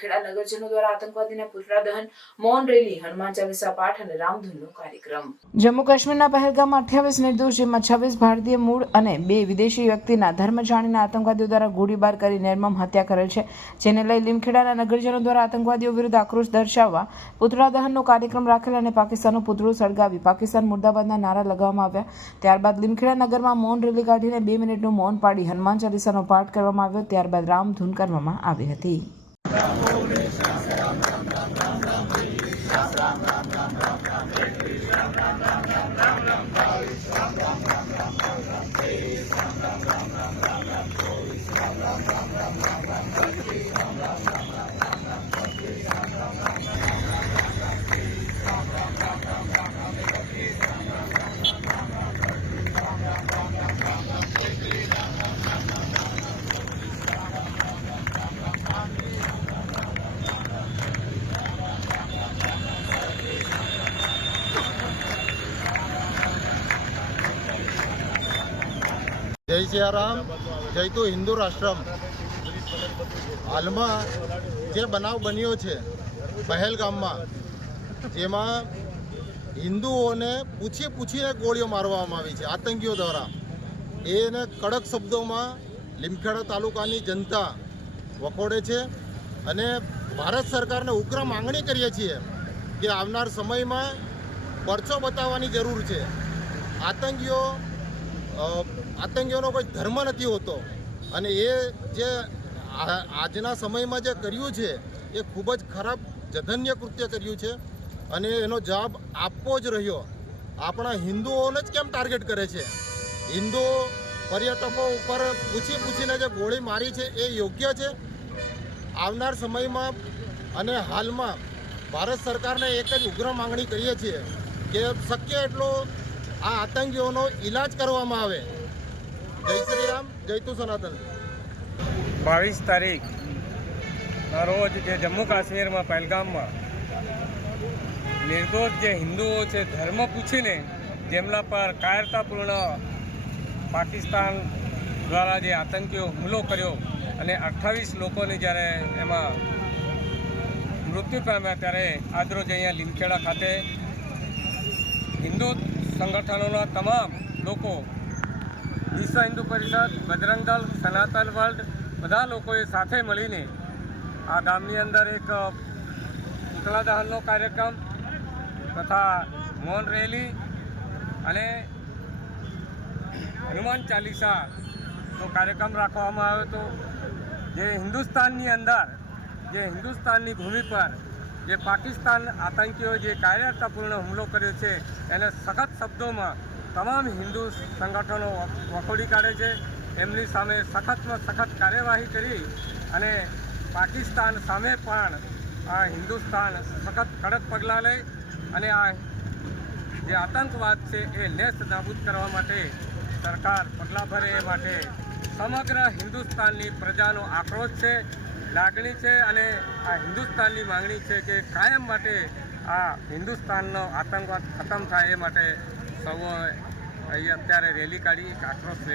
ખેડા નગરજનો દ્વારા આતંકવાદીના પુતળા દહન, મૌન રેલી, હનુમાન ચાલીસા પાઠ અને રામધૂનનો કાર્યક્રમ। જમ્મુ કાશ્મીરના પહેલગામમાં 28 નિર્દોષ, જેમાં 26 ભારતીય મૂળ અને 2 વિદેશી વ્યક્તિના ધર્મ જાણીને આતંકવાદીઓ દ્વારા ગોળીબાર કરી નિર્મમ હત્યા કરેલ છે, જેને લઈ લીમખેડાના નગરજનો દ્વારા આતંકવાદીઓ વિરુદ્ધ આક્રોશ દર્શાવવા પુતળા દહનનો કાર્યક્રમ રાખેલ અને પાકિસ્તાનનું પુતળું સળગાવી પાકિસ્તાન મુર્દાબાદના નારા લગાવવામાં આવ્યા। ત્યારબાદ લીમખેડા નગરમાં મૌન રેલી કાઢીને 2 મિનિટનું મૌન પાડી હનુમાન ચાલીસાનો પાઠ કરવામાં આવ્યો। ત્યારબાદ રામધૂન કરવામાં આવી હતી। જય સિયારામ, જય તો હિન્દુ રાષ્ટ્રમ। હાલમાં જે બનાવ બન્યો છે પહેલગામમાં, જેમાં હિન્દુઓને પૂછીને ગોળીઓ મારવામાં આવી છે આતંકીઓ દ્વારા, એને કડક શબ્દોમાં લીમખેડા તાલુકાની જનતા વખોડે છે અને ભારત સરકારને ઉગ્ર માંગણી કરીએ છીએ કે આવનાર સમયમાં પરચો બતાવવાની જરૂર છે। આતંકીઓનો કોઈ ધર્મ નથી હોતો અને એ જે આજના સમયમાં જે કર્યું છે એ ખૂબ જ ખરાબ જઘન્ય કૃત્ય કર્યું છે અને એનો જવાબ આપવો જ રહ્યો। આપણા હિન્દુઓને જ કેમ ટાર્ગેટ કરે છે? હિન્દુ પર્યટકો ઉપર પૂછીને જે ગોળી મારી છે એ યોગ્ય છે? આવનાર સમયમાં અને હાલમાં ભારત સરકારને એક જ ઉગ્ર માંગણી કરીએ છીએ કે શક્ય એટલો આ આતંકીઓનો ઈલાજ કરવામાં આવે। જય શ્રી રામ, જય તુ સનાતન। 22 તારીખના રોજ જે જમ્મુ કાશ્મીરમાં પહેલગામમાં નિર્દોષ જે હિન્દુઓ છે ધર્મ પૂછીને જેમના પર કાયરતાપૂર્ણ પાકિસ્તાન દ્વારા જે આતંકીઓ હુમલો કર્યો અને 28 લોકોની જ્યારે એમાં મૃત્યુ પામ્યા, ત્યારે આજરોજ અહીંયા લીમખેડા ખાતે હિન્દુ સંગઠનોના તમામ લોકો, વિશ્વ હિન્દુ પરિષદ, બજરંગ દળ, સનાતન વર્લ્ડ, બધા લોકોએ સાથે મળીને આ ગામની અંદર એક પુતળા દહનનો કાર્યક્રમ તથા મૌન રેલી અને હનુમાન ચાલીસાનો કાર્યક્રમ રાખવામાં આવ્યો હતો। જે હિન્દુસ્તાનની અંદર, જે હિન્દુસ્તાનની ભૂમિ પર જે પાકિસ્તાન આતંકીઓએ જે કાયરતાપૂર્ણ હુમલો કર્યો છે એને સખત શબ્દોમાં તમામ હિન્દુ સંગઠનો વખોડી કાઢે છે। એમની સામે સખતમાં સખત કાર્યવાહી કરી અને પાકિસ્તાન સામે પણ આ હિન્દુસ્તાન સખત કડક પગલાં લે અને આ જે આતંકવાદ છે એ નેસ્ત નાબૂદ કરવા માટે સરકાર પગલાં ભરે એ માટે સમગ્ર હિન્દુસ્તાનની પ્રજાનો આક્રોશ છે, લાગણી છે અને આ હિન્દુસ્તાનની માંગણી છે કે કાયમ માટે આ હિન્દુસ્તાનનો આતંકવાદ ખતમ થાય એ માટે સૌએ અહીં અત્યારે રેલી કાઢી એક આક્રોશ વ્યક્ત